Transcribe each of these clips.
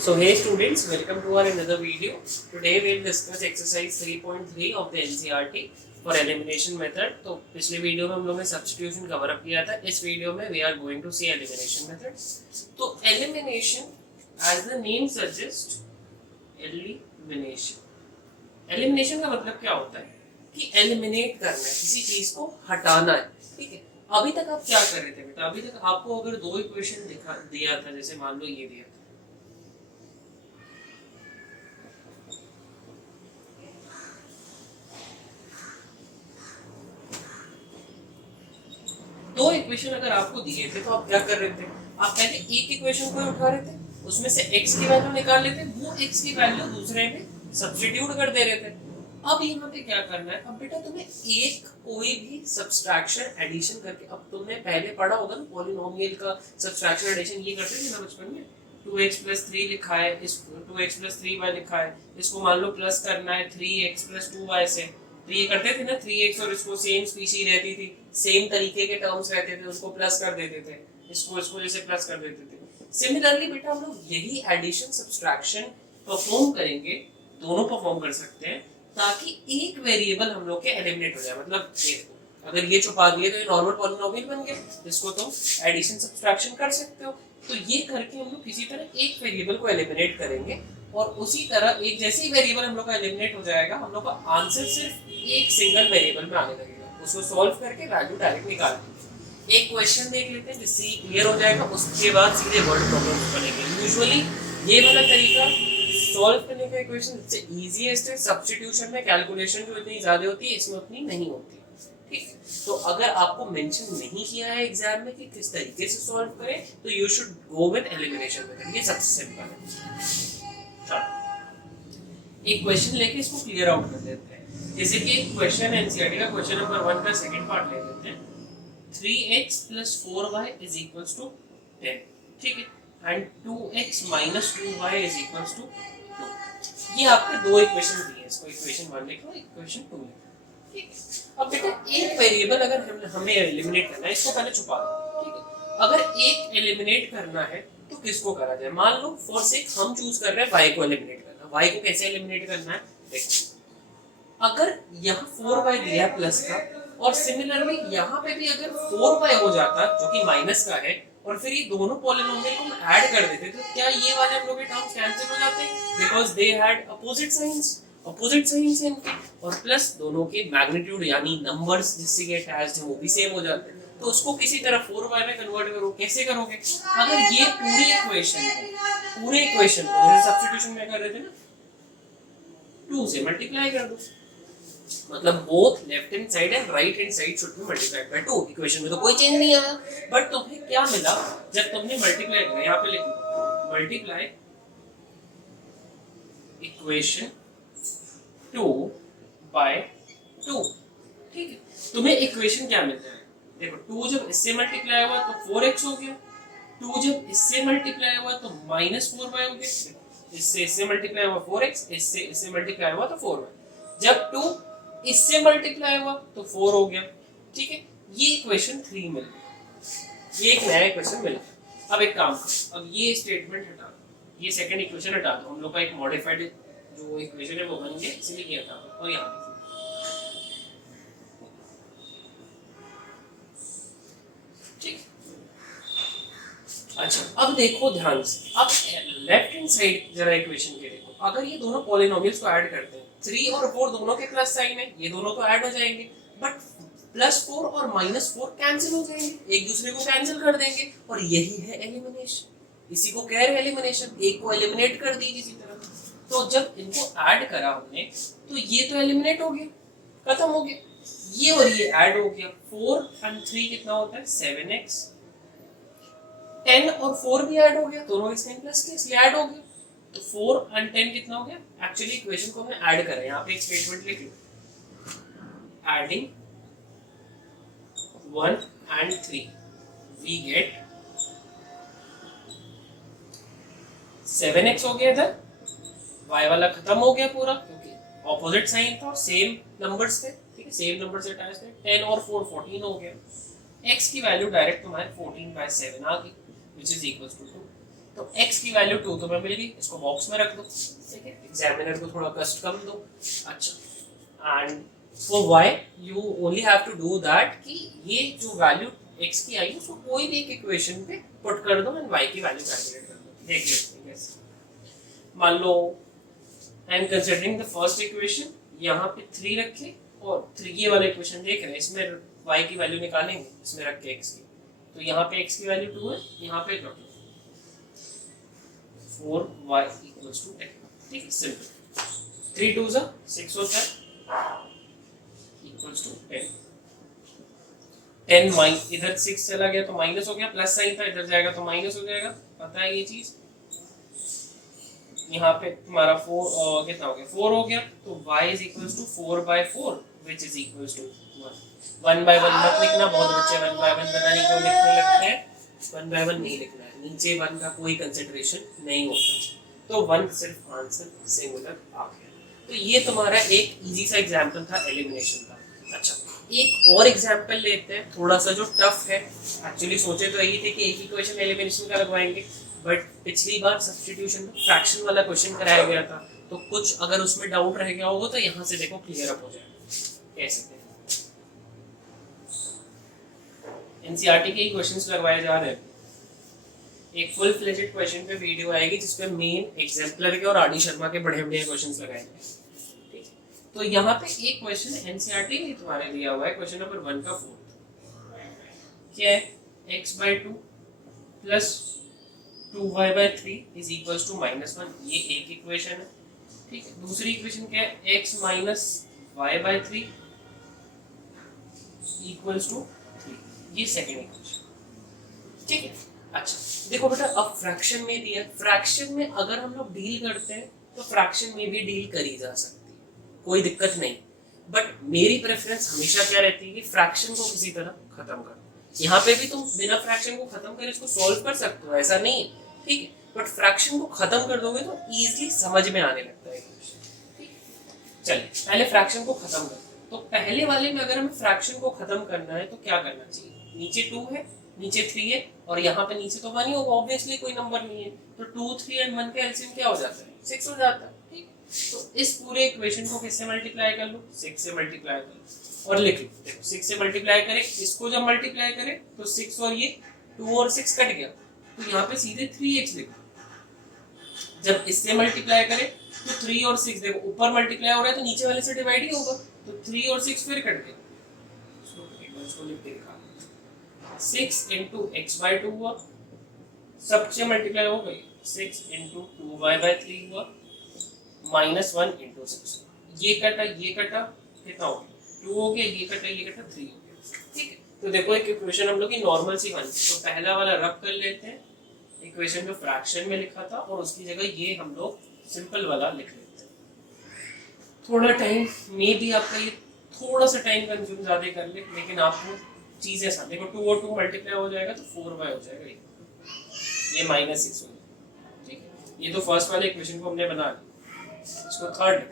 So hey students, welcome to our another video. Today we'll discuss exercise 3.3 of the NCERT for elimination method. तो पिछले video में हम लोगों ने substitution cover up किया था. इस वीडियो में we are going to see elimination method. तो elimination, as the name suggests, elimination. Elimination का मतलब क्या होता है कि eliminate करना है, किसी चीज को हटाना है. ठीक है. अभी तक आप क्या कर रहे थे बेटा? अभी तक आपको अगर दो इक्वेशन दिया था, जैसे मान लो ये दिया था, दो इक्वेशन अगर आपको दिए थे तो आप क्या कर रहे थे? आप पहले एक इक्वेशन को उठा रहे थे, उसमें से x की वैल्यू निकाल लेते, वो x की वैल्यू दूसरे में सब्स्टिट्यूट कर दे रहे थे. अब यहाँ पे क्या करना है? अब बेटा तुम्हें एक कोई भी सब्सट्रैक्शन एडिशन करके, अब तुमने पहले पढ़ा होगा ना पॉलिनोमियल का सब्सट्रैक्शन एडिशन, ये करते थे ना बचपन में. 2x + 3 लिखा है, इसको 2x + 3y लिखा है, इसको मान लो प्लस करना है 3x + 2y से, तो ये करते थे ना 3x, और इसको सेम स्पीशीज रहती थी, सेम तरीके के टर्म्स रहते थे, उसको प्लस कर देते थे, इसको जैसे प्लस कर देते थे. सिमिलरली बेटा हम लोग यही एडिशन सब्सट्रैक्शन परफॉर्म करेंगे, दोनों परफॉर्म कर सकते हैं, ताकि एक वेरिएबल हम लोग के एलिमिनेट हो जाए. मतलब अगर ये छुपा दिए तो ये नॉर्मल पॉलिनोमियल बन गया, जिसको तुम एडिशन सब्सट्रैक्शन कर सकते हो. तो ये करके हम लोग किसी तरह एक वेरिएबल को एलिमिनेट करेंगे, और उसी तरह एक जैसे ही वेरिएबल हम लोग का एलिमिनेट हो जाएगा, हम लोग का आंसर सिर्फ एक सिंगल वेरिएबल में आने लगेगा. उसको सॉल्व करके वैल्यू डायरेक्ट निकाल लेंगे. एक क्वेश्चन देख लेते हैं, जिससे क्लियर हो जाएगा. उसके बाद सीधे वर्ड प्रॉब्लम बनेंगे. यूजुअली ये वाला तरीका सॉल्व करने का इक्वेशन सबसे इजीएस्ट है. सब्स्टिट्यूशन में कैलकुलेशन जो इतनी ज्यादा होती है, इसमें उतनी नहीं होती. ठीक, तो अगर आपको मेंशन नहीं किया है एग्जाम में कि किस तरीके से सॉल्व करें, तो you should go with elimination method. ये सबसे सिंपल है. एक क्वेश्चन लेके इसको क्लियर आउट कर देते हैं. जैसे कि एक क्वेश्चन एनसीईआरटी का क्वेश्चन नंबर 1 का सेकंड पार्ट ले लेते हैं. 3x + 4y = 10. ठीक है. And 2x - 2y = 2. ये आपके दो इक्वेशन दिए हैं. इसको इक्वेशन 1 लिखो, इक्वेशन 2 लिखो. ठीक है. अब बेटा एक वेरिएबल अगर हमें एलिमिनेट करना है, इसको पहले छुपा दो. ठीक है. अगर एक एलिमिनेट करना है तो किसको करा जाए? मान लो फॉर सेक हम चूज कर रहे हैं y को एलिमिनेट करना. y को कैसे एलिमिनेट करना है देखो. अगर यहाँ 4y दिया है प्लस का, और सिमिलरली यहाँ पे भी अगर 4y हो जाता जो कि माइनस का है, और फिर ये दोनों पॉलिनोमियल को हम ऐड कर देते, तो क्या ये वाले हम लोग के टर्म्स कैंसिल हो जाते? Because they had opposite signs है इनके, और प्लस दोनों के मैग्नीट्यूड यानी नंबर्स जिससे के अटैच्ड है वो भी सेम हो जाते हैं. तो उसको किसी तरह 4y में कन्वर्ट करो. कैसे करोगे? अगर ये पूरे इक्वेशन को जैसे सब्स्टिट्यूशन में कर रहे थे ना, 2 से मल्टीप्लाई कर दो. मतलब both left hand side and right hand side should be multiplied by 2. Equation में तो कोई चेंज नहीं आया, बट तुम्हें क्या मिला जब तुमने मल्टीप्लाई किया? यहाँ पे लिखो मल्टीप्लाई इक्वेशन 2 बाय 2. ठीक है. तुम्हें इक्वेशन क्या मिलता है? देखो 2 जब इससे मल्टीप्लाई हुआ तो 4x हो गया, 2 जब इससे मल्टीप्लाई हुआ तो -4y हो गया, इससे मल्टीप्लाई हुआ 4x, इससे मल्टीप्लाई हुआ तो 4y, जब 2 इससे मल्टीप्लाई हुआ तो 4 हो गया. ठीक है. ये इक्वेशन 3 मिल गया, ये एक नया इक्वेशन मिल गया. अब एक काम करो, अब ये स्टेटमेंट हटा दो, ये सेकंड इक्वेशन हटा दो. हम लोग का एक मॉडिफाइड जो इक्वेशन है वो बन गया, इसलिए ये हटा दो और यहाँ ठीक. अच्छा, अब देखो ध्यान से. अब लेफ्ट हैंड साइड जरा इक्वेशन के देखो. अगर ये दोनों पॉलिनोमियल्स को ऐड करते हैं, 3 और 4 दोनों के प्लस साइन है, ये दोनों तो ऐड हो जाएंगे, बट +4 और -4 कैंसिल हो जाएंगे, एक दूसरे को कैंसिल कर देंगे, और यही है एलिमिनेशन. इसी को कह रहे हैं एलिमिनेशन. एक को एलिमिनेट कर दी किसी तरह. तो जब इनको ऐड करा हमने, तो ये तो एलिमिनेट हो गया, खत्म हो गया. ये और ये ऐड हो गया. 4 और 3 कितना होता है? 7x. 10 और 4 भी ऐड हो गया, दोनों इसमें प्लस के, इसलिए ऐड हो गया. तो 4 और 10 कितना हो गया? एक्चुअली इक्वेशन को हमने ऐड कर रहे हैं. यहाँ पे एक स्टेटमेंट लिख लो, adding 1 and 3 we get 7x हो गया इधर, y वाला खत्म हो गया पूरा, क्योंकि ऑपोजिट साइन था, सेम नंबर्स थे. ठीक है. सेम नंबर से अटैच थे. 10 और 4 14 हो गया. x की वैल्यू डायरेक्ट तुम्हारे 14/7 आ गई, which is equals to 2. तो x की वैल्यू 2 तो मैं मिल गई, इसको बॉक्स में रख दो, ठीक है, एग्जामिनर को थोड़ा कष्ट कम दो। अच्छा, and for y you only have to do that कि ये जो वैल्यू x की आई उसको कोई भी एक इक्वेशन पे पुट कर दो एंड y की वैल्यू कैलकुलेट कर दो। देख लेते हैं कैसे। मान लो I am considering the first equation, यहाँ पे 3 रखे और 3 ये वाला इक्वेशन देख रहे हैं, इसमें y की वैल्यू निकालेंगे, इसमें रख के x की, तो यहाँ पे x की वैल्यू 2 है, यहाँ पे 4y equals to 10, ठीक है, सिंपल। 3 2 6 होता है equals to 10। 10 इधर 6 चला गया तो माइनस हो गया, प्लस साइन था इधर जाएगा तो माइनस हो जाएगा, पता है ये चीज। यहाँ पे तुम्हारा 4 कितना हो गया, 4 हो गया, तो y is equals to 4/4 which is equals to 1। 1/1 मत लिखना, बहुत बच्चे 1/1 पता नहीं क्यों लिखने लगते हैं, 1/1 नहीं लिखना है, नीचे 1 का कोई कंसिडरेशन नहीं होता, तो 1 सिर्फ आंसर सिंगुलर आ गया। तो ये तुम्हारा एक इजी सा एग्जांपल था एलिमिनेशन का। अच्छा, एक और एग्जांपल लेते हैं थोड़ा सा जो टफ है। एक्चुअली सोचे तो यही थे कि एक ही क्वेश्चन एलिमिनेशन का लगवाएंगे, बट पिछली बार सब्स्टिट्यूशन में फ्रैक्शन वाला क्वेश्चन कराया गया था, तो कुछ अगर उसमें डाउट रह गया होगा तो यहाँ से देखो क्लियर अप हो जाएगा कैसे। एनसीईआरटी के ही क्वेश्चंस लगवाए जा रहे हैं। एक फुल फ्लेजेड क्वेश्चन पे वीडियो आएगी जिसपे मेन एग्जाम्पलर के और आर डी शर्मा के बड़े बड़े क्वेश्चंस लगाएंगे, ठीक है। तो यहाँ पे एक क्वेश्चन एनसीईआरटी में तुम्हारे दिया हुआ है, क्वेश्चन नंबर 1 का 4 क्या है, x/2 plus 2y/3 is equals to -1, ये एक इक्वेशन है, ठीक है। दूसरी इक्वेशन क्या है, x minus y/3 equals to 3, ये सेकंड इक्वेशन, ठीक है। अच्छा देखो बेटा, अब फ्रैक्शन में दिया, फ्रैक्शन में अगर हम लोग डील करते हैं तो फ्रैक्शन में भी डील करी जा सकती है, कोई दिक्कत नहीं, बट मेरी प्रेफरेंस हमेशा क्या रहती है कि फ्रैक्शन को किसी तरह खत्म कर। यहाँ पे भी तुम बिना फ्रैक्शन को खत्म करे इसको सॉल्व कर सकते हो, ऐसा नहीं है, ठीक है, बट फ्रैक्शन को खत्म कर दोगे तो इजीली समझ में आने लगता है, ठीक है। चलिए पहले फ्रैक्शन को खत्म करते हैं। तो पहले वाले में अगर हमें फ्रैक्शन को खत्म करना है तो क्या करना चाहिए, नीचे 2 है, नीचे 3 है, और यहाँ पे नीचे तो 1 ही होगा, ऑब्वियसली कोई नंबर नहीं है, तो 2 3 एंड 1 का एलसीएम क्या हो जाता है, 6 हो जाता है, ठीक। तो इस पूरे इक्वेशन को किससे मल्टीप्लाई कर लो, 6 से मल्टीप्लाई कर लो और लिख लो। देखो 6 से मल्टीप्लाई करें, इसको जब मल्टीप्लाई करें तो 6 और ये 2 और 6 कट गया, तो यहाँ पे सीधे 3x लिखो। जब इससे मल्टीप्लाई करें तो 3 और 6, देखो ऊपर मल्टीप्लाई हो रहा है तो नीचे वाले से डिवाइड ही होगा, तो 3 और 6 फिर कट गए, इसको लिख के दिखा 6 into x/2 हुआ, सबसे मल्टीप्लाई हो गई, 6 into 2y/3 हुआ, -1 into 6, ये कटा कितना हो गया, 2 हो गया, ये कटा 3 हो गया, ठीक है। तो देखो एक इक्वेशन हम लोग की नॉर्मल सी बनी, तो पहला वाला रब कर लेते हैं, इक्वेशन जो फ्रैक्शन में लिखा था, और उसकी जगह ये हम लोग सिंपल वाला लिख लेते हैं। थोड़ा टाइम में भी आपका ये थोड़ा सा टाइम कंज्यूम ज्यादा कर ले, लेकिन आपको चीजें साथ, देखो 2 और 2 मल्टीप्लाई हो जाएगा तो 4y हो जाएगा, ये -6 हो जाएगा, ठीक है। ये तो फर्स्ट वाले इक्वेशन को हमने बना लिया, इसको थर्ड,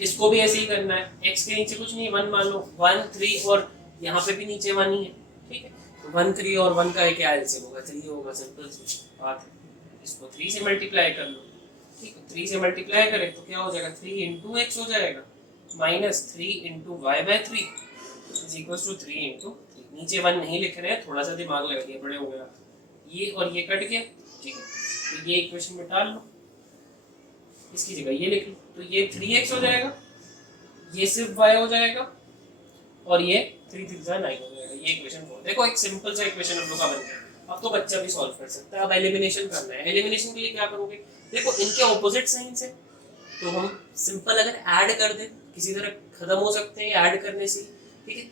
इसको भी ऐसे ही करना है, x के नीचे कुछ नहीं, 1 मान लो, 1 3 और यहाँ पे भी नीचे 1 ही है, ठीक है। तो 1 3 और 1 का क्या एलसीएम होगा, 3 होगा, सिंपल सी बात है। इसको 3 से मल्टीप्लाई कर लो, ठीक है, 3 से मल्टीप्लाई करें तो क्या हो जाएगा, 3 into x हो जाएगा, -3 into y/3 is equals to 3 into 3। नीचे 1 नहीं लिख रहे हैं, थोड़ा सा दिमाग लगा दिया, बड़े हो गया, ये और ये कट गया, ठीक है। तो ये इक्वेशन में डाल लो, इसकी जगह ये लिख लो, तो ये 3x हो जाएगा, ये सिर्फ y हो जाएगा, और ये 3 3 9 हो जाएगा, ये इक्वेशन 4। देखो एक सिंपल सा इक्वेशन हम लोग का बन गया। अब तो बच्चा भी सॉल्व कर सकता है। अब एलिमिनेशन करना है, एलिमिनेशन के लिए क्या करोगे, देखो इनके ऑपोजिट साइंस है, तो हम सिंपल अगर ऐड कर दे किसी तरह खत्म हो सकते हैं ऐड करने से, ठीक है।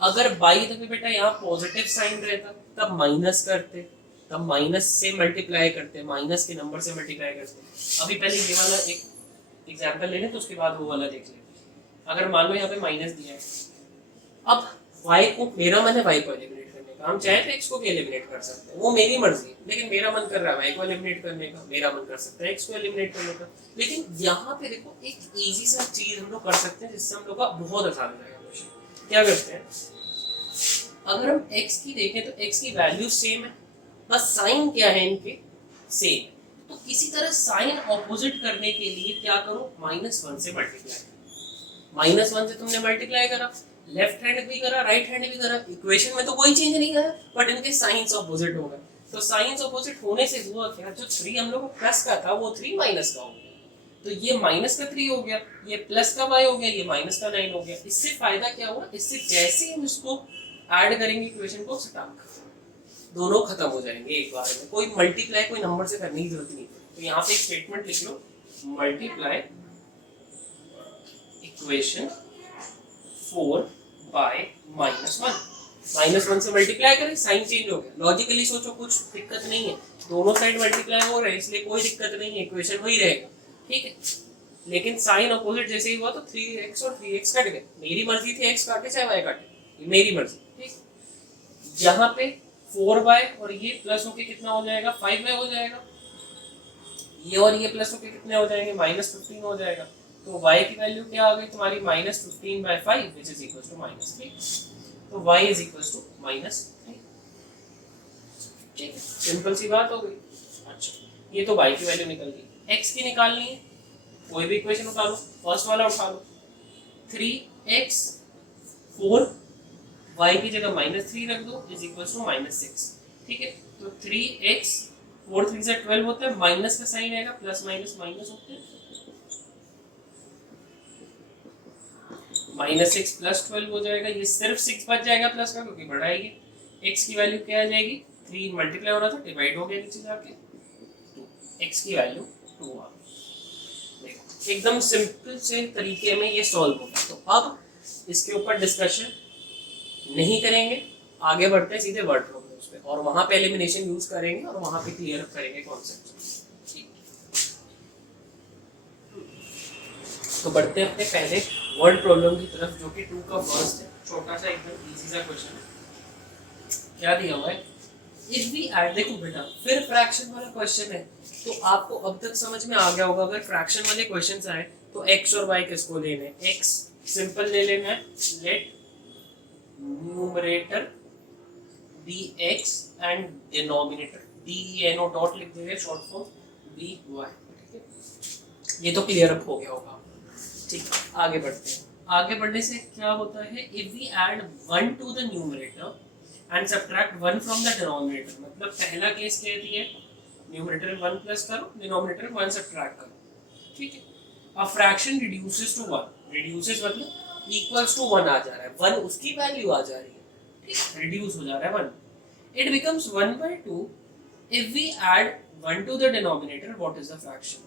अगर बाई द वे बेटा यहाँ पॉजिटिव साइन रहता तब माइनस करते, तब माइनस से मल्टीप्लाई करते, माइनस के नंबर से मल्टीप्लाई करते। अभी पहले ये वाला एक एग्जांपल ले लें, तो उसके बाद वो वाला देख लें। अगर मान लो यहाँ पे माइनस दिया है, अब y को, मेरा मन है y को एलिमिनेट करने का, हम चाहे तो x को भी एलिमिनेट कर सकते हैं, वो मेरी मर्जी है, लेकिन मेरा मन कर रहा है y को एलिमिनेट करने का, मेरा मन कर सकता है x को एलिमिनेट करने का। लेकिन यहाँ पे देखो एक इजी सा चीज हम लोग कर सकते हैं जिससे हम लोग का बहुत आसान हो जाएगा क्वेश्चन। क्या करते हैं, अगर हम x की देखें तो x की वैल्यू सेम है, बस साइन क्या है इनके सेम। तो किसी तरह साइन ऑपोजिट करने के लिए क्या करो, -1 से मल्टीप्लाई। -1 से तुमने मल्टीप्लाई करा, लेफ्ट हैंड भी करा राइट हैंड भी करा, इक्वेशन में तो कोई चेंज नहीं आया, बट इनके साइंस ऑपोजिट हो गए। तो साइंस ऑपोजिट होने से हुआ क्या, जो 3 हम लोग प्लस का था वो 3 माइनस का हो गया। तो ये माइनस का 3 हो गया, ये प्लस का y हो गया, ये माइनस का 9 हो गया। इससे फायदा क्या हुआ, इससे जैसे हम इसको ऐड करेंगे इक्वेशन को सटाक दोनों खत्म हो जाएंगे एक बार में, कोई मल्टीप्लाई कोई नंबर से करने की जरूरत नहीं। तो यहाँ पे एक स्टेटमेंट लिख लो, मल्टीप्लाई इक्वेशन 4 बाय -1। -1 से मल्टीप्लाई करें, साइन चेंज हो गया। लॉजिकली सोचो, कुछ दिक्कत नहीं है, दोनों साइड मल्टीप्लाई हो रहे हैं इसलिए कोई दिक्कत नहीं है, इक्वेशन वही रहेगा, ठीक है। लेकिन साइन अपोजिट जैसे ही हुआ तो 3x और 3x कट गए। मेरी मर्जी थी x काटे चाहे y काटे, ये मेरी मर्जी, ठीक। यहाँ पे 4y और ये प्लस होके कितना हो जाएगा, 5y हो जाएगा। ये और ये प्लस होके कितने हो जाएंगे, -15 हो जाएगा। तो y की वैल्यू क्या आ गई तुम्हारी, -15/5 which is equals to -3। तो y is equals to -3, ठीक है, सिंपल सी बात हो गई। अच्छा, ये तो y की वैल्यू निकल गई। x की निकालनी है, कोई भी इक्वेशन उठा लो, फर्स्ट वाला उठा लो, 3x 4 y की जगह -3 रख दो इज इक्वल्स टू -6, ठीक है। तो 3x 4 3 से 12 होता है, माइनस का साइन आएगा, प्लस माइनस माइनस होते हैं, -6 प्लस 12 हो जाएगा। ये सिर्फ 6 बच जाएगा प्लस का, क्योंकि बड़ा है ये। x की वैल्यू क्या आ जाएगी, 3 मल्टीप्लाई हो रहा था डिवाइड हो गया नीचे जाके, तो x की वैल्यू 2 आ गई। एकदम सिंपल से तरीके में ये सॉल्व होगा। तो अब इसके ऊपर डिस्कशन नहीं करेंगे, आगे बढ़ते हैं सीधे वर्ड प्रॉब्लम्स पे, और वहां पे एलिमिनेशन यूज करेंगे और वहां पे क्लियर अप करेंगे कॉन्सेप्ट। तो बढ़ते हैं अपने पहले वर्ड प्रॉब्लम की तरफ, जो कि 2 का फर्स्ट है, छोटा सा एकदम इजी सा क्वेश्चन है। क्या दिया हुआ है, इफ वी ऐड, देखो बेटा फिर फ्रैक्शन वाला क्वेश्चन है, तो आपको अब तक समझ में आ गया होगा अगर फ्रैक्शन वाले क्वेश्चंस आए तो x और y किसको लेने हैं। x सिंपल ले लेना है, let numerator be x and denominator d-n-o dot लिख देंगे शॉर्ट फॉर्म बी y, ठीक है। ये तो क्लियर अप हो गया होगा, ठीक। आगे बढ़ते हैं। आगे बढ़ने से क्या होता है, if we add 1 to the numerator and subtract 1 from the denominator, मतलब पहला केस कह दिया न्यूमरेटर 1 प्लस करो, डिनोमिनेटर 1 सब्ट्रैक्ट करो, ठीक है। A fraction reduces to 1, reduces मतलब इक्वल्स टू 1 आ जा रहा है, 1 उसकी वैल्यू आ जा रही है, ठीक, रिड्यूस हो जा रहा है 1। It becomes 1/2 if we add 1 to the denominator, what is the fraction.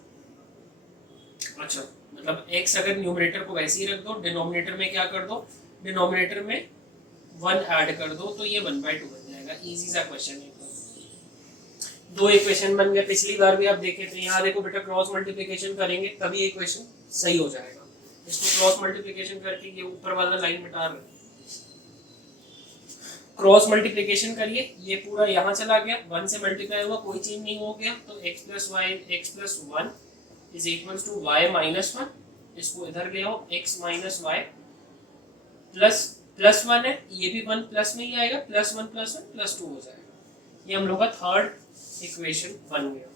अच्छा, मतलब x अगर न्यूमरेटर को वैसे ही रख दो, डिनोमिनेटर में क्या कर दो, डिनोमिनेटर में 1 ऐड कर दो, तो ये 1/2 बन जाएगा। इजी सा क्वेश्चन है, दो इक्वेशन बन गए। पिछली बार भी आप देखे थे, यहाँ देखो बेटा क्रॉस मल्टीप्लिकेशन करेंगे तभी ये इक्वेशन सही हो जाएगा। इसको क्रॉस मल्टीप्लिकेशन करके ये ऊपर वाला लाइन मिटा रहे, क्रॉस मल्टीप्लिकेशन करिए, ये पूरा यहाँ चला गया, 1 से मल्टीप्लाई हुआ, कोई चेंज नहीं हो गया, तो x plus 1 is equals to y minus 1, इसको इधर ले आओ, x माइनस वाई प्लस 1 है, ये भी 1 प्लस में ही आएगा, +1 + 1 +2 हो जाएगा। ये हम लोग का थर्ड इक्वेशन बन गया,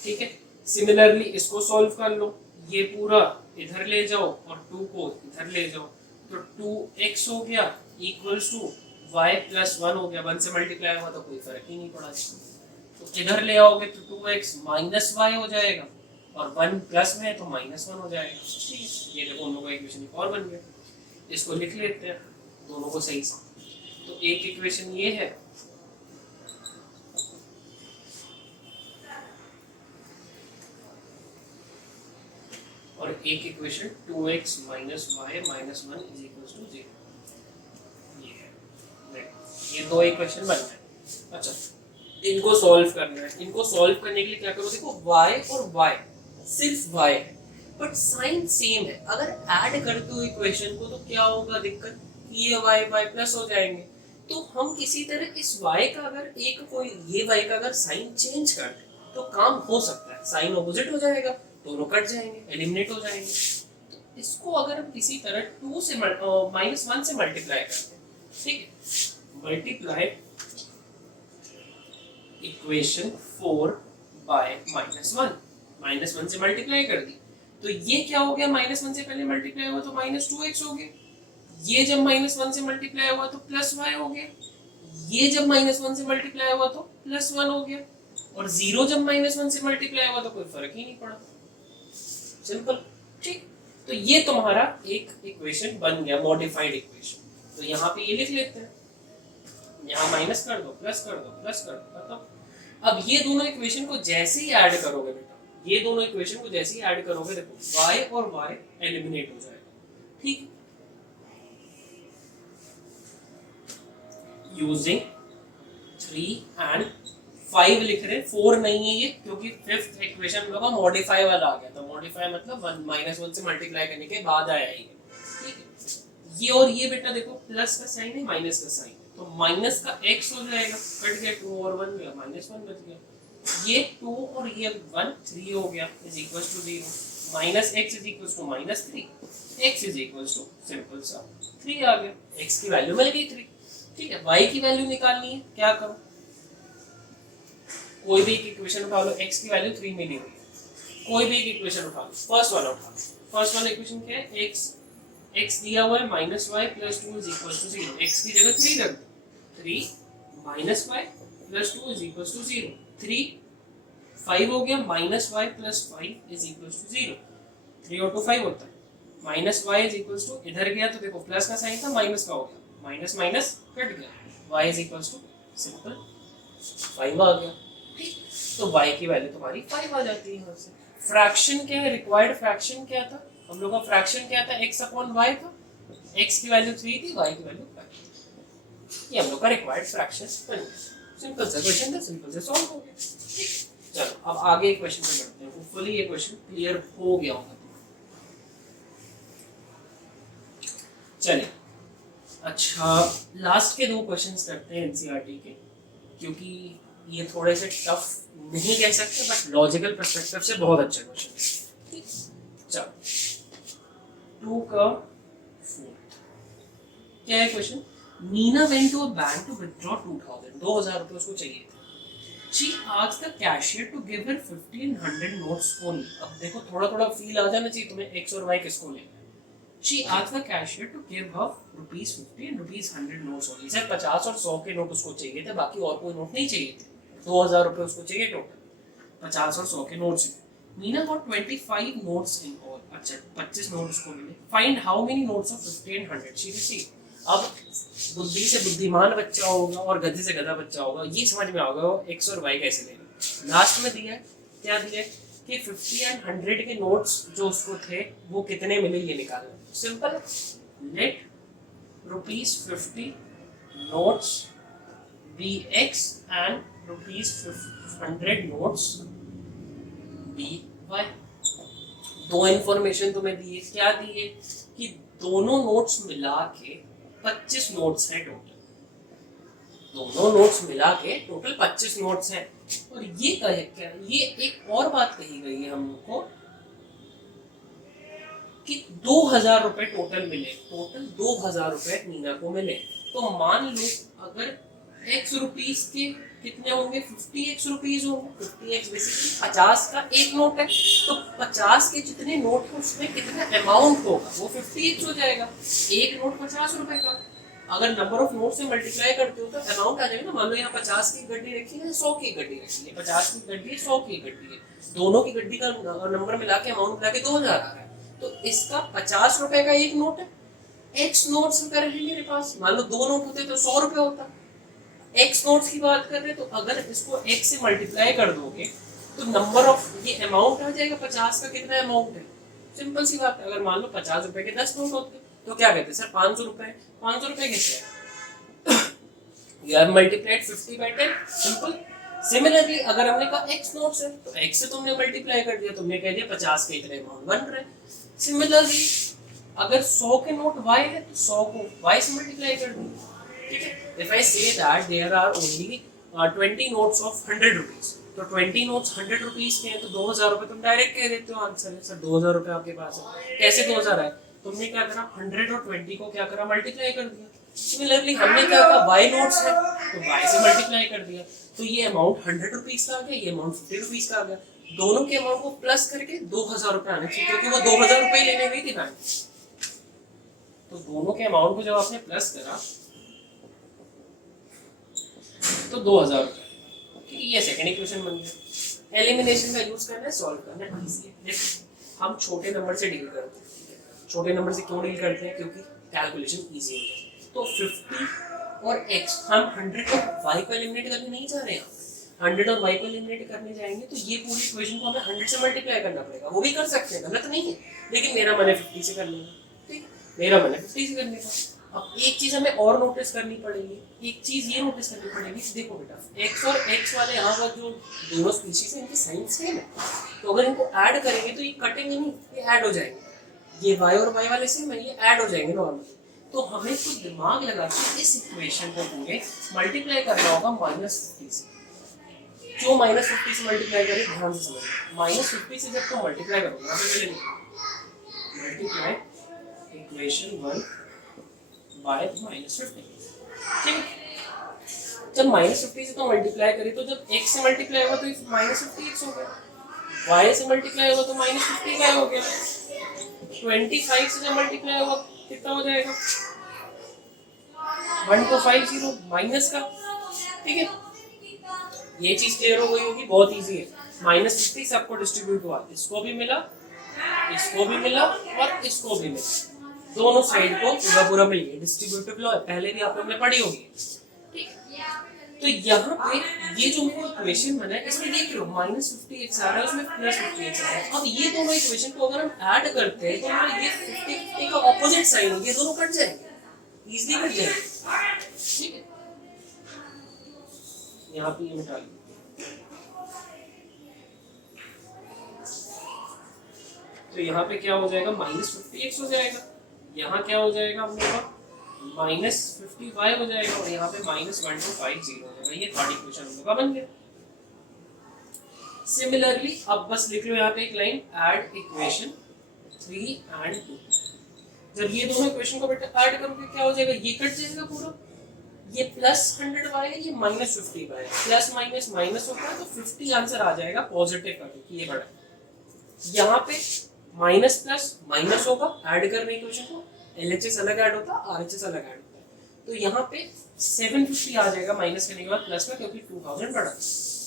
ठीक है। सिमिलरली इसको सॉल्व कर लो, ये पूरा इधर ले जाओ और 2 को इधर ले जाओ, तो 2x हो गया इक्वल्स टू y + 1 हो गया, 1 से मल्टीप्लाई हुआ तो कोई फर्क ही नहीं पड़ा। तो इधर ले आओगे तो 2x माइनस y हो जाएगा, और 1 प्लस में है तो -1 हो जाएगा, ठीक है। ये देखो हम लोग का इक्वेशन एक और बन गया। इसको लिख लेते हैं दोनों को सही से। तो एक इक्वेशन ये है, और एक इक्वेशन 2x - y - 1 = 0, ये है। ये दो इक्वेशन बन गए। अच्छा, इनको सॉल्व करना है। इनको सॉल्व करने के लिए क्या करो, देखो y और y सिर्फ y है बट साइन सेम है। अगर ऐड करते हो इक्वेशन को तो क्या होगा दिक्कत, ये y प्लस हो जाएंगे। तो हम किसी तरह इस y का अगर ये y का अगर साइन चेंज कर दें तो काम हो सकता है, साइन ऑपोजिट हो जाएगा, दोनों कट जाएंगे, एलिमिनेट हो जाएंगे। तो इसको अगर हम किसी तरह -1 से मल्टीप्लाई करते हैं, ठीक है, मल्टीप्लाई इक्वेशन 4 बाय -1, -1 से मल्टीप्लाई कर दी तो ये क्या हो गया, -1 से पहले मल्टीप्लाई हुआ तो -2x हो गया, ये जब -1 से मल्टीप्लाई हुआ तो +y हो गया, ये जब -1 से मल्टीप्लाई हुआ तो +1 हो गया, और 0 जब -1 से मल्टीप्लाई हुआ तो कोई फर्क ही नहीं पड़ा। सिंपल, ठीक। तो ये तुम्हारा एक इक्वेशन बन गया, मॉडिफाइड इक्वेशन। तो यहाँ पे ये लिख लेते हैं, यहाँ माइनस कर दो, प्लस कर दो, प्लस कर दो, खत्म। अब ये दोनों इक्वेशन को जैसे ही ऐड करोगे बेटा, ये दोनों इक्वेशन को जैसे ही ऐड करोगे, देखो y और y एलिमिनेट हो जाएगा, ठीक। यूजिंग 3 and 5 लिख रहे, 4 नहीं है ये, क्योंकि फिफ्थ इक्वेशन हम लोग का मॉडिफाई वाला आ गया था। मॉडिफाई मतलब -1 से मल्टीप्लाई करने के बाद आया ही, ठीक है। ये और ये बेटा देखो, प्लस का साइन है, माइनस का साइन है, तो माइनस का x हो जाएगा, कट गया 2 और 1 गया, -1 बच गया। ये 2 और ये 1 3 हो गया, is equal to 0, -x is equal to -3, x is equal to simple सा 3 आ गया, x की वैल्यू मिल गई 3, ठीक है। y की वैल्यू निकालनी है, क्या करो, कोई भी एक इक्वेशन उठा लो, x की वैल्यू 3 मिली हुई है, कोई भी एक इक्वेशन उठा लो, फर्स्ट वाला उठा लो। फर्स्ट वाला इक्वेशन क्या है, x दिया हुआ है -y + 2 is equal to 0, x की जगह 3 रख दो, 3 -y + 2 इज इक्वल टू 0, 3 5 हो गया, -y + 5 इज इक्वल टू 0, 3 और 2 5 होता है, -y इज इक्वल टू, इधर गया तो देखो प्लस का साइन था, माइनस का हो गया, माइनस माइनस कट गया, y is equal to simple 5 आ गया, ठीक। तो y की वैल्यू तुम्हारी 5 आ जाती है यहाँ से। फ्रैक्शन क्या है, रिक्वायर्ड फ्रैक्शन क्या था, हम लोग का फ्रैक्शन क्या था, x/y था, x की वैल्यू 3 थी, y की वैल्यू 5 थी, ये हम लोग का रिक्वायर्ड फ्रैक्शन बन गया। सिंपल सा क्वेश्चन था, सिंपल से सॉल्व हो गया, ठीक। चलो अब आगे क्वेश्चन पे बढ़ते हैं, होपफुली ये क्वेश्चन क्लियर हो गया होगा। चलिए, अच्छा लास्ट के 2 क्वेश्चंस करते हैं एनसीईआरटी के, क्योंकि ये थोड़े से टफ नहीं कह सकते, बट लॉजिकल पर्सपेक्टिव से बहुत अच्छा क्वेश्चन है, ठीक। चलो 2 का 4th क्या है question, Neena went to a bank to withdraw 2000 रुपए उसको चाहिए थे। She asked the cashier to give her 50 and 100 notes only। अब देखो थोड़ा थोड़ा फील आ जाना चाहिए तुम्हें, x और y किसको लेना है। She asked the cashier to give her ₹50 and ₹100 notes only। सिर्फ 50 और 100 के नोट उसको चाहिए थे, बाकी और कोई नोट नहीं चाहिए थे। 2000 रुपए उसको चाहिए टोटल, 50 और 100 के notes. Meena got 25 notes in all. अच्छा 25 नोट उसको मिले। Find how many notes of 50 and 100 she received. अब बुद्धि से बुद्धिमान बच्चा होगा और गधे से गधा बच्चा होगा, ये समझ में आएगा x और y कैसे लेना। लास्ट में दिया है, क्या दिया है कि 50 and 100 के नोट्स जो उसको थे वो कितने मिले ये निकालना। Simple, let ₹50 notes be x and ₹100 notes be y। दो इन्फॉर्मेशन तुम्हें दी है, क्या दी है कि दोनों नोट्स मिला के 25 नोट्स हैं टोटल, दोनों नोट्स मिला के टोटल 25 नोट्स हैं। और ये कहे क्या, ये एक और बात कही गई है हम लोग को कि 2000 रुपए टोटल मिले, टोटल 2000 रुपए मीना को मिले। तो मान लो अगर x रुपीस के कितने होंगे, 50x रुपीस होंगे, 50x बेसिकली 50 का एक नोट है, तो 50 के जितने नोट हैं उसमें कितना अमाउंट होगा वो 50x हो जाएगा। एक नोट 50 रुपए का, अगर नंबर ऑफ नोट से मल्टीप्लाई करते हो तो अमाउंट आ जाएगा ना। मान लो यहाँ 50 की गड्डी रखी है, 100 की गड्डी रखी है, 50 की गड्डी है, 100 की गड्डी है, दोनों की गड्डी का नंबर मिला के अमाउंट मिला के 2000 आ रहा है। तो इसका 50 रुपए का एक नोट है, x नोट्स अगर है मेरे पास, मान लो 2 नोट होते तो 100 रुपए होता। x नोट्स की बात कर रहे हैं तो अगर इसको x से मल्टीप्लाई कर दोगे तो नंबर ऑफ ये अमाउंट आ जाएगा 50 का कितना अमाउंट है। सिंपल सी बात है, अगर मान लो 50 रुपए के 10 नोट होते तो क्या कहते हैं सर 500 रुपए, 500 रुपए कैसे है, you have multiplied 50 by 10। Simple. Similarly अगर हमने कहा x नोट्स है तो x से तुमने मल्टीप्लाई कर दिया, तुमने कह दिया 50 के इतने अमाउंट बन रहे। सिमिलरली अगर 100 के नोट y है तो 100 को y से मल्टीप्लाई कर दो, ठीक है। If I say that there are only 20 notes of 100 rupees, तो 20 notes 100 rupees के हैं तो 2000 रुपए तुम डायरेक्ट कह देते हो आंसर है सर 2000 रुपए आपके पास है। कैसे 2000 है, तुमने क्या करा 100 और 20 को क्या करा मल्टीप्लाई कर दिया। सिमिलरली हमने क्या कहा y नोट्स है तो y से मल्टीप्लाई कर दिया, तो ये अमाउंट 100 रुपीज का आ गया, ये अमाउंट 50 रुपीज का आ गया। दोनों के अमाउंट को प्लस करके 2000 रुपये आने चाहिए, क्योंकि वो 2000 रुपये लेने गई थी बैंक। तो दोनों के अमाउंट को जब आपने प्लस करा तो 2000 रुपये, ठीक है, ये सेकंड इक्वेशन बन गया। एलिमिनेशन का यूज करना है, सॉल्व करना है, इजी है। देखो हम छोटे नंबर से डील करते हैं, छोटे नंबर से क्यों डील करते हैं, क्योंकि कैलकुलेशन इजी हो जाए। तो 50 और x, हम 100 और y को एलिमिनेट करने नहीं जा रहे हैं, 100 और y को एलिमिनेट करने जाएंगे तो ये पूरी इक्वेशन को हमें 100 से मल्टीप्लाई करना पड़ेगा। वो भी कर सकते हैं, गलत नहीं है, लेकिन मेरा मन है 50 से कर लेना, ठीक है, मेरा मन है 50 से करने का। अब एक चीज हमें और नोटिस करनी पड़ेगी, एक चीज ये नोटिस करनी पड़ेगी, देखो बेटा x और x वाले यहाँ पर जो दोनों स्पीशीज है इनकी साइन सेम है, तो अगर इनको ऐड करेंगे तो ये कटेंगे नहीं, ये ऐड हो जाएंगे। ये y और y वाले सेम है, ये ऐड हो जाएंगे नॉर्मली। तो हमें कुछ दिमाग लगा के इस इक्वेशन को पूरे मल्टीप्लाई करना होगा -50 से। जो -50 से मल्टीप्लाई करें, ध्यान से समझना, -50 से जब तुम मल्टीप्लाई करोगे, यहाँ पे पहले मल्टीप्लाई इक्वेशन 1 बाय -50, ठीक है। जब -50 से तो मल्टीप्लाई करें, तो जब x से मल्टीप्लाई होगा तो -50x हो गया, y से मल्टीप्लाई होगा तो -50y हो गया, 25 से जब मल्टीप्लाई होगा कितना हो जाएगा, 1250 माइनस का, ठीक है। ये चीज क्लियर हो गई होगी, बहुत इजी है। -50 सबको डिस्ट्रीब्यूट हुआ, इसको भी मिला, इसको भी मिला और इसको भी मिला, दोनों साइड को पूरा पूरा मिल गया। डिस्ट्रीब्यूटिव लॉ पहले भी आप लोगों ने पढ़ी होगी, ठीक। तो यहाँ पे ये जो मेरा इक्वेशन बना है, इसमें देख लो -50x आ रहा है, उसमें +50x आ रहा है। अब ये दोनों इक्वेशन को अगर हम ऐड करते हैं तो हमारा ये 50-50 का ऑपोजिट साइन हो, ये दोनों कट जाएंगे, इजीली कट जाएंगे, ठीक है। यहाँ पे ये मिटा लो, तो यहाँ पे क्या हो जाएगा, -50x हो जाएगा, यहाँ क्या हो जाएगा हम लोग का -50y हो जाएगा, और यहाँ पे -1250 हो जाएगा। ये थर्ड इक्वेशन हम लोग का बन गया। सिमिलरली अब बस लिख लो यहाँ पे एक लाइन, ऐड इक्वेशन 3 एंड 2। जब ये दोनों इक्वेशन को बेटा ऐड करोगे क्या हो जाएगा, ये कट जाएगा पूरा, ये +100y है, ये -50y है, प्लस माइनस माइनस होता है तो 50 आंसर आ जाएगा पॉजिटिव का, क्योंकि ये बड़ा। यहाँ पे माइनस प्लस माइनस होगा, ऐड करने की इक्वेशन को, LHS अलग ऐड होता है, RHS अलग ऐड होता है, तो यहाँ पे 750 आ जाएगा माइनस करने के बाद प्लस में, क्योंकि 2000 बढ़ा।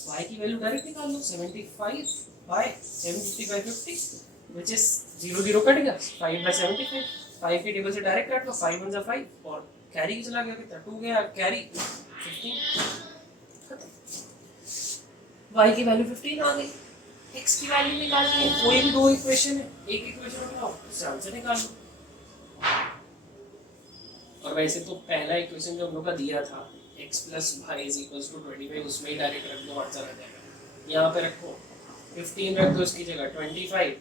y की वैल्यू डायरेक्ट निकाल लो, 75 by 750 by 50 which is 0 0 cut गया, 5 by 75, 5 के टेबल से डायरेक्ट काट लो, 5 1 5 और कैरी चला गया, कितना 2 गया, कैरी 15, y की वैल्यू 15 आ गई। x की वैल्यू निकालनी है, कोई भी दो इक्वेशन है, एक इक्वेशन उठाओ उससे आंसर निकाल लो। और वैसे तो पहला इक्वेशन जो हम लोग का दिया था x + y = 25, उसमें ही डायरेक्ट रख दो, आंसर आ जाएगा। यहाँ पे रखो 15 रख दो इसकी जगह 25,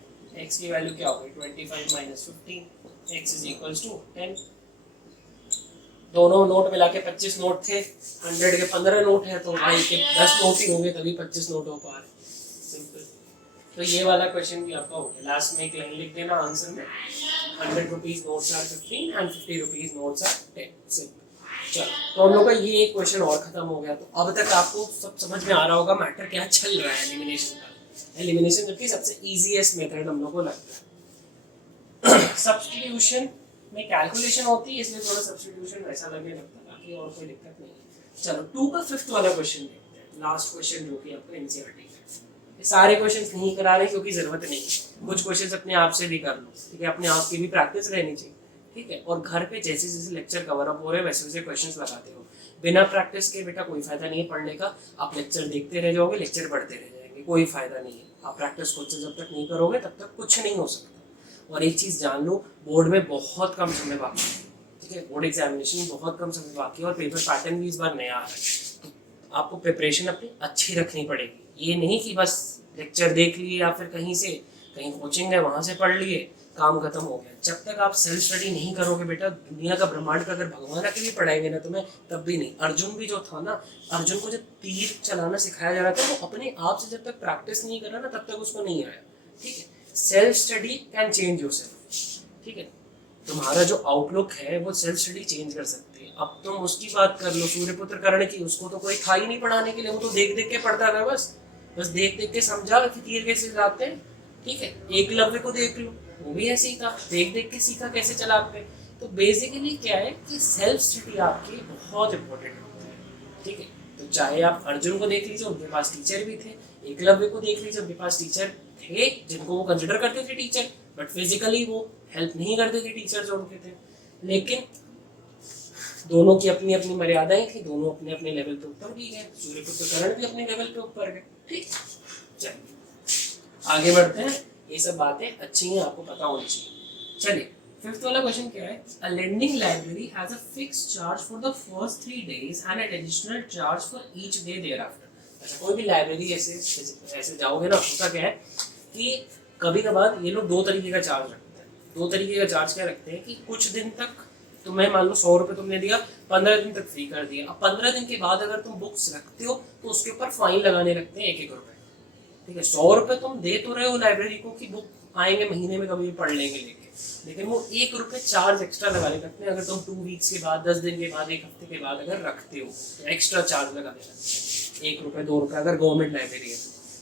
x की वैल्यू क्या होगी 25 - 15, x = 10। दोनों नोट मिला के 25 नोट थे, 100 के 15 नोट है, तो भाई के 10 नोट ही होंगे तभी 25 नोट हो पा रहे। सिंपल। तो ये वाला क्वेश्चन भी आपका हो गया। लास्ट में एक लाइन लिख देना आंसर में, 100 rupees notes are 15 and 50 rupees notes are 10। सिंपल। चलो, तो हम लोग का ये एक क्वेश्चन और खत्म हो गया। तो अब तक आपको सब समझ में आ रहा होगा मैटर क्या चल रहा है एलिमिनेशन का। एलिमिनेशन जबकि सबसे इजीएस्ट मेथड हम लोग को लगता है। सब्स्टिट्यूशन में कैलकुलेशन होती है, इसलिए थोड़ा सब्स्टिट्यूशन वैसा लगने लगता है, बाकी और कोई दिक्कत नहीं है। चलो 2 का 5th वाला क्वेश्चन देखते हैं, लास्ट क्वेश्चन जो कि आपका एनसीईआरटी का। ये सारे क्वेश्चंस नहीं करा रहे क्योंकि जरूरत नहीं है, कुछ क्वेश्चंस अपने आप से भी कर लो, ठीक है, अपने आप की भी प्रैक्टिस रहनी चाहिए, ठीक है। और घर पे जैसे जैसे लेक्चर कवर अप हो रहे हैं वैसे वैसे क्वेश्चंस लगाते हो। बिना प्रैक्टिस के बेटा कोई फायदा नहीं है पढ़ने का। आप लेक्चर देखते रह जाओगे, लेक्चर पढ़ते रह जाएंगे, कोई फायदा नहीं है। आप प्रैक्टिस खुद से जब तक नहीं करोगे तब तक कुछ नहीं हो सकता। और एक चीज़ जान लो, बोर्ड में बहुत कम समय बाकी है, ठीक है, बोर्ड एग्जामिनेशन बहुत कम समय बाकी है और पेपर पैटर्न भी इस बार नया आ रहा है। तो आपको प्रिपरेशन अपनी अच्छी रखनी पड़ेगी। ये नहीं कि बस लेक्चर देख लिए या फिर कहीं कोचिंग है वहाँ से पढ़ लिए, काम खत्म हो गया। जब तक आप सेल्फ स्टडी नहीं करोगे बेटा, दुनिया का ब्रह्मांड का अगर भगवान आके भी पढ़ाएंगे ना तुम्हें तब भी नहीं। अर्जुन भी जो था ना, अर्जुन को जब तीर चलाना सिखाया जा रहा था वो अपने आप से जब तक प्रैक्टिस नहीं करा ना तब तक उसको नहीं आया, ठीक है। Self study can change yourself, ठीक है। तुम्हारा जो आउटलुक है वो सेल्फ स्टडी चेंज कर सकती है। अब तुम उसकी बात कर लो, सूर्यपुत्र कर्ण की, उसको तो कोई था ही नहीं पढ़ाने के लिए, वो तो देख देख के पढ़ता था, बस बस देख देख के समझा कि तीर कैसे चलाते हैं। ठीक है, एकलव्य को देख लो, वो भी ऐसे ही था, देख देख के सीखा कैसे चलाते हैं। तो बेसिकली क्या है कि सेल्फ स्टडी आपकी बहुत इंपॉर्टेंट होती है। ठीक है, तो चाहे आप अर्जुन को देख लीजिए, उनके पास टीचर भी थे, एकलव्य को देख लीजिए, उनके पास टीचर थे जिनको वो कंसिडर करते थे टीचर, बट फिजिकली वो हेल्प नहीं करते थे टीचर जो उनके थे। लेकिन दोनों की अपनी अपनी मर्यादाएं थी, दोनों अपने अपने लेवल पे ऊपर भी गए, सूर्यपुत्र कर्ण भी अपने लेवल पे ऊपर गए। ठीक, चलिए आगे बढ़ते हैं, ये सब बातें अच्छी हैं, आपको पता होनी चाहिए। चलिए फिफ्थ वाला क्वेश्चन क्या है, a lending library has a fixed charge for the first 3 days and an additional charge for each day thereafter. अच्छा, कोई भी लाइब्रेरी ऐसे जाओगे ना, होता क्या है कि कभी कभार ये लोग 2 तरीके का चार्ज रखते हैं। 2 तरीके का चार्ज क्या रखते हैं कि कुछ दिन तक तुम्हें मान लो 100 रुपये तुमने दिया, 15 दिन तक फ्री कर दिया। अब 15 दिन के बाद अगर तुम बुक्स रखते हो तो उसके ऊपर फाइन लगाने लगते हैं 1-1 रुपए। ठीक है, 100 रुपये तुम दे तो रहे हो लाइब्रेरी को कि बुक आएंगे महीने में कभी भी पढ़ लेंगे लेके, लेकिन वो 1 रुपये चार्ज एक्स्ट्रा लगाने लगते हैं। अगर तुम 2 वीक्स के बाद, 10 दिन के बाद, 1 हफ्ते के बाद अगर रखते हो तो एक्स्ट्रा चार्ज लगाने लगते हैं, 1 रुपये 2 रुपये, अगर गवर्नमेंट लाइब्रेरी है।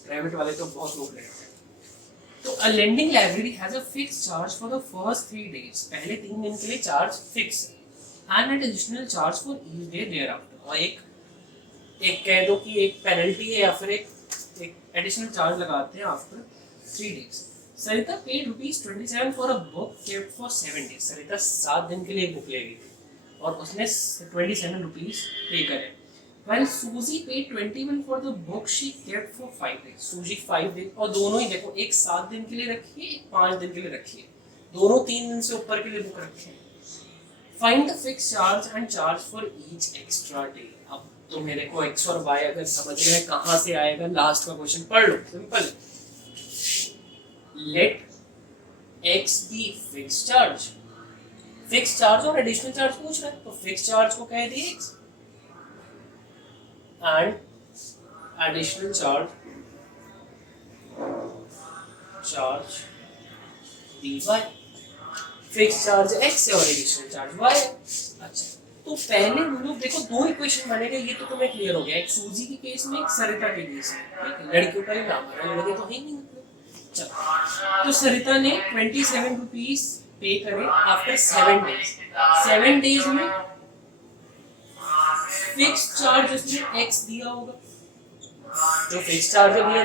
प्राइवेट वाले तो बहुत लोग लेते हैं। तो a lending library has a fixed charge for the first 3 days, पहले 3 दिन के लिए चार्ज फिक्स है, and an additional charge for each day thereafter. और एक कह दो कि एक पेनल्टी है या फिर एक एडिशनल चार्ज लगाते हैं after 3 days। Sarita paid ₹27 for a book kept for 7 days। सरिता 7 दिन के लिए बुक ले गई थी और उसने ₹27 पे करे। While Suzy paid 21 for the book she kept for 5 days. Suzy 5 days, और दोनों ही देखो, एक 7 दिन के लिए रखी है, एक 5 दिन के लिए रखी है, दोनों 3 दिन से ऊपर के लिए बुक रखे हैं। Find the fixed charge and charge for each extra day। अब तो मेरे को x और y अगर समझना है कहाँ से आएगा, लास्ट का क्वेश्चन पढ़ लो, simple. Let x be fixed charge। Fix charge और एडिशनल चार्ज पूछ रहा है, तो फिक्स चार्ज को कह दिए x and additional charge dy। Fix charge x है और एडिशनल चार्ज y है। अच्छा, तो पहले हम लोग देखो 2 इक्वेशन बनेगा, ये तो तुम्हें क्लियर हो गया, एक सूजी के केस में, एक सरिता के केस में। ठीक है, लड़कियों का ही नाम है, लड़के तो है नहीं। चलो, तो सरिता ने ₹27 पे करे आफ्टर 7 days। 7 days में फिक्स चार्ज उसने x दिया होगा, जो फिक्स चार्ज है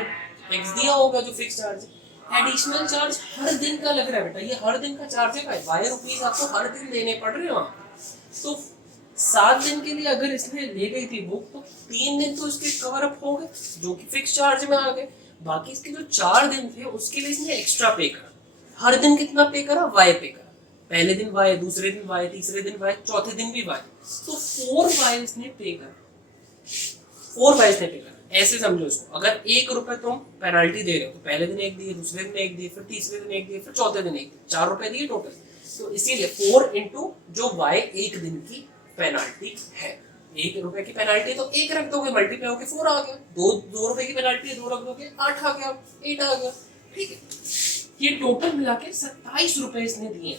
x दिया होगा, जो फिक्स चार्ज है। एडिशनल चार्ज हर दिन का लग रहा है बेटा, ये हर दिन का चार्ज है भाई, ₹5 आपको हर दिन देने पड़ रहे हो। तो 7 दिन के लिए अगर इसने ले गई थी बुक, तो 3 दिन तो इसके कवर अप हो गए जो कि फिक्स चार्ज में आ गए। बाकी इसके जो 4 दिन थे उसके लिए इसने एक्स्ट्रा पे करा। हर दिन कितना पे करा, y पे करा। पहले दिन y, दूसरे दिन y, तीसरे दिन y, चौथे दिन भी y, तो 4y इसने पे करा। 4y इसने पे करा, ऐसे समझो इसको। अगर 1 रुपए तुम पेनल्टी दे रहे हो तो पहले दिन 1 दिए, दूसरे दिन 1 दिए, फिर तीसरे दिन 1 दिए, फिर चौथे दिन 1 दिए, 4 रुपए दिए टोटल। तो इसीलिए 4 इंटू जो y 1 दिन की पेनल्टी है। 1 रुपए की पेनल्टी तो 1 रख दोगे, मल्टीप्लाई होके 4 आ गया। 2 रुपए की पेनल्टी 2 रख दोगे, 8 आ गया, 8 आ गया। ठीक है, ये टोटल मिला के 27 रुपए इसने दिए।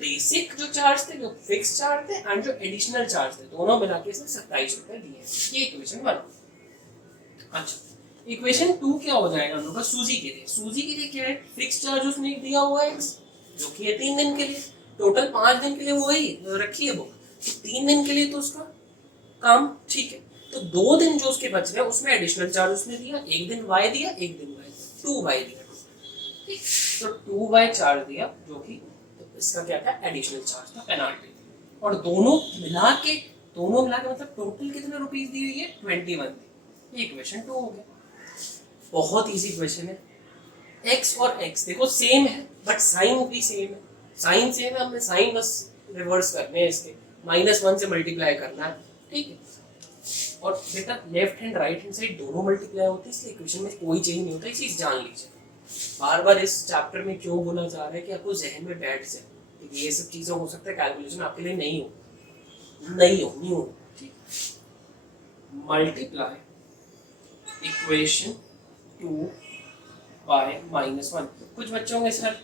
बेसिक जो चार्ज थे, जो फिक्स चार्ज थे, एंड जो एडिशनल चार्ज थे, दोनों मिला के इसने 27 रुपए दिए। ये इक्वेशन 1। अच्छा, इक्वेशन 2 क्या हो जाएगा हम लोग का, सूजी के लिए। सूजी के लिए क्या है, फिक्स चार्ज उसने दिया हुआ है x, जो कि है 3 दिन के लिए, टोटल 5 दिन के लिए वो ही रखी है बुक, तो 3 दिन के लिए तो उसका काम ठीक है। तो 2 दिन जो उसके बच रहे हैं उसमें एडिशनल चार्ज उसने दिया, 1 दिन y दिया, 1 दिन y दिया, 2y दिया। ठीक, तो 2y चार्ज दिया, जो कि तो इसका क्या था, एडिशनल चार्ज था, पेनाल्टी। और दोनों मिला के मतलब टोटल कितने रुपीस दी हुई है, 21 दी। ये इक्वेशन 2 हो गया। बहुत इजी इक्वेशन है। x और x देखो सेम है, बट साइन भी सेम है। साइन सेम है, हमने साइन बस रिवर्स करने हैं, इसके -1 से मल्टीप्लाई करना है। ठीक है, और बेटा left hand right hand side दोनों मल्टीप्लाई होते हैं, इसलिए इक्वेशन में कोई चेंज नहीं होता। ये चीज जान लीजिए। बार बार इस चैप्टर में क्यों बोला जा रहा है कि आपको जहन में बैठ जाए, क्योंकि ये सब चीजें हो सकता है कैलकुलेशन आपके लिए नहीं हो। ठीक, मल्टीप्लाई इक्वेशन 2 by -1। कुछ बच्चों में सर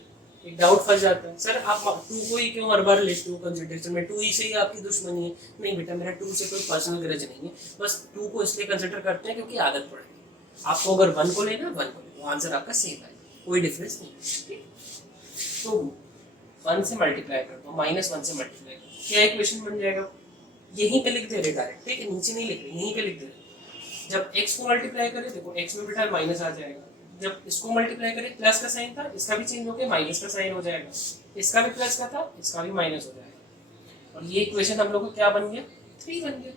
एक डाउट फंस जाता है, सर आप 2 को ही क्यों हर बार लेते हो कंसिडरेशन में, 2 ही से ही आपकी दुश्मनी है। नहीं बेटा, मेरा 2 से कोई पर्सनल ग्रज नहीं है, बस 2 को इसलिए कंसिडर करते हैं क्योंकि आदत पड़ेगी। आपको अगर 1 को लेना 1 को लेना, आंसर आपका सेम है, कोई डिफरेंस नहीं है। तो 1 से मल्टीप्लाई कर दो, -1 से मल्टीप्लाई कर दो, क्या इक्वेशन बन जाएगा, यहीं पे लिख दे रहे डायरेक्ट, ठीक है, नीचे नहीं लिख रहे, यहीं पे लिख दे रहे। जब x को मल्टीप्लाई करें, देखो x में बेटा माइनस आ जाएगा, जब इसको मल्टीप्लाई करें प्लस का साइन था, इसका भी चेंज होकर माइनस का साइन हो जाएगा, इसका भी प्लस का था, इसका भी माइनस हो जाएगा, और ये इक्वेशन हम लोग को क्या बन गया, 3 बन गया।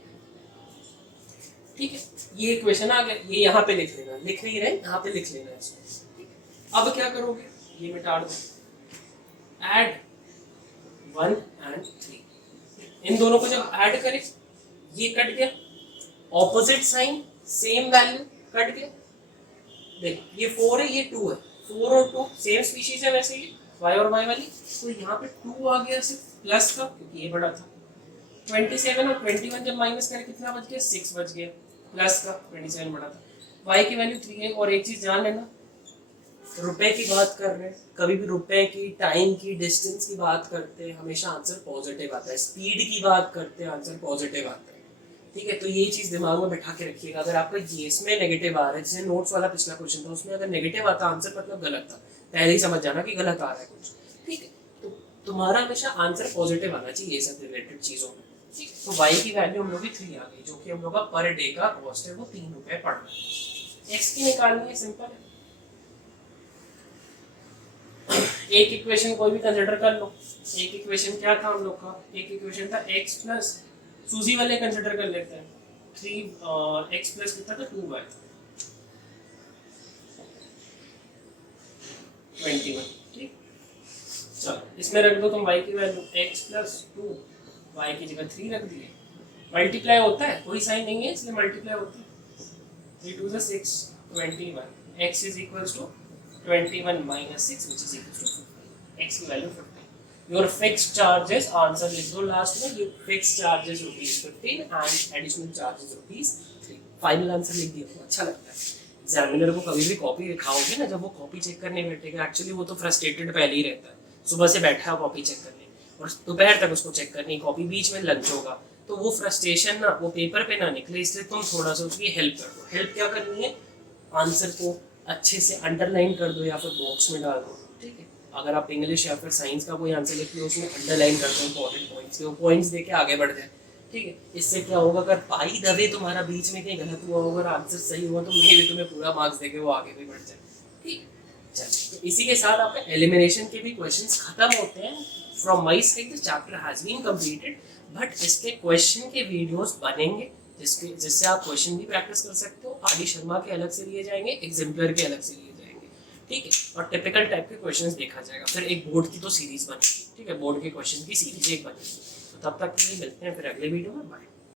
ठीक है, ये इक्वेशन आ गया, ये यहाँ पे लिख लेना, लिख नहीं रहे यहाँ पे लिख लेना इसको। अब क्या करोगे, ये मिटा दो, ऐड 1 और 3, इन दोनों को जब ऐड करें, ये कट गया, opposite sign same value cut गया, देख ये 4 है ये 2 है, 4 और 2 सेम स्पीशीज है वैसे ये y और y वाली, तो यहाँ पे 2 आ गया सिर्फ प्लस का क्योंकि ये बड़ा था। 27 और 21 जब माइनस करें कितना बच गया, 6 बच गया, प्लस का 27 बड़ा था। y की वैल्यू 3 है, और एक चीज जान लेना, रुपए की बात कर रहे हैं, कभी भी रुपए की, टाइम की, डिस्टेंस की बात करते हैं, हमेशा आंसर पॉजिटिव आता है। स्पीड की बात करते हैं, आंसर पॉजिटिव आता है। ठीक है, तो ये चीज दिमाग में बैठा के रखिएगा। अगर आपका जीएस में नेगेटिव आ रहा है, जैसे नोट्स वाला पिछला क्वेश्चन था, उसमें अगर नेगेटिव आता आंसर मतलब गलत था, पहले ही समझ जाना कि गलत आ रहा है कुछ। ठीक है, तो तुम्हारा हमेशा आंसर पॉजिटिव आना चाहिए ये सब रिलेटेड चीजों में। ठीक, तो y की वैल्यू हम लोग की 3 आ गई, जो कि हम लोग का पर डे का कॉस्ट है, वो 3 रुपए पड़ रहा है। x की निकालनी है, सिंपल है, एक इक्वेशन कोई भी कंसिडर कर लो। एक इक्वेशन क्या था हम लोग का, एक इक्वेशन था x प्लस, सूजी वाले कंसिडर कर लेते हैं, 3x प्लस कितना था, 2y 21। ठीक, चलो इसमें रख दो तुम y की वैल्यू, x प्लस 2, y की जगह 3 रख दिए, मल्टीप्लाई होता है, कोई साइन नहीं है इसलिए मल्टीप्लाई होता है, 3 2 6 21, x is equals to 21 minus 6 which is equal to 15, x की value 15। Your fixed charges, answer लिख दो लास्ट में, your fixed charges ₹15 and additional charges ₹3। Final answer लिख दिया, अच्छा लगता है। एग्जामिनर को कभी भी कॉपी दिखाओगे ना, जब वो कॉपी चेक करने बैठेगा, एक्चुअली वो तो फ्रस्ट्रेटेड पहले ही रहता है, सुबह से बैठा है कॉपी चेक करने, और दोपहर तक उसको चेक करनी कॉपी, बीच में लंच होगा, तो वो फ्रस्ट्रेशन ना वो पेपर पे ना निकले, इसलिए तुम थोड़ा सा उसकी हेल्प कर दो। हेल्प क्या करनी है, आंसर को अच्छे से अंडरलाइन कर दो या फिर बॉक्स में डाल दो। ठीक है, अगर आप इंग्लिश या फिर साइंस का कोई आंसर लिख लो, उसमें अंडरलाइन कर दो इंपॉर्टेंट पॉइंट्स, वो पॉइंट्स देके आगे बढ़ जाए। ठीक है, इससे क्या होगा, अगर पाई दबे तुम्हारा बीच में कहीं गलत हुआ होगा और आंसर सही हुआ, तो मे भी तुम्हें पूरा मार्क्स देके वो आगे भी बढ़ जाए। ठीक, चलिए, तो इसी के साथ आपका एलिमिनेशन के भी क्वेश्चंस खत्म होते हैं। From my side the chapter has been completed, but इसके क्वेश्चन के वीडियोस बनेंगे जिससे आप क्वेश्चन भी प्रैक्टिस कर सकते हो। आदि शर्मा के अलग से लिए जाएंगे, एग्जाम्पलर के अलग से लिए जाएंगे। ठीक है, और टिपिकल टाइप के क्वेश्चंस देखा जाएगा, फिर एक बोर्ड की तो सीरीज बनेगी। ठीक है, बोर्ड के क्वेश्चन की सीरीज एक बनेगी। तो तब तक के लिए मिलते हैं फिर अगले वीडियो में, बाय।